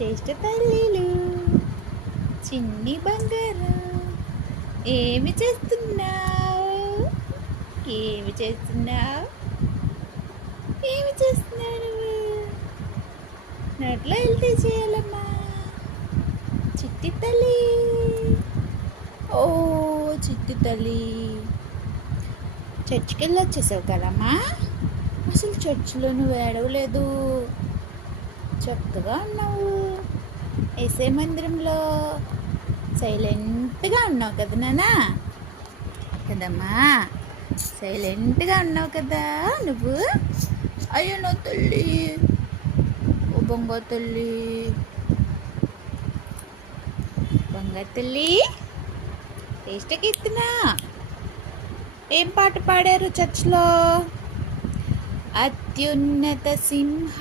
జ్యేష్ఠ తల్లిలు చిన్ని బంగారం ఏమి చేస్తున్నావు? ఏమి చేస్తున్నావు? ఏమి చేస్తున్నావు నువ్వు? నోట్లో వెళ్తే చేయాలమ్మా చిట్టి తల్లి. ఓ చిట్టి తల్లి, చర్చికి వెళ్ళి వచ్చేసావు కదమ్మా. అసలు చర్చిలో నువ్వు ఏడవలేదు, చక్కగా ఉన్నావు. ఏసే మందిరంలో సైలెంట్గా ఉన్నావు కదా నాన్నా, కదమ్మా సైలెంట్గా ఉన్నావు కదా నువ్వు. అయ్యో నా తల్లి, ఓ బంగారు తల్లి, బంగారు తల్లి. ఇష్టకెత్తునా ఏం పాట పాడారు చర్చ్లో? అత్యున్నత సింహ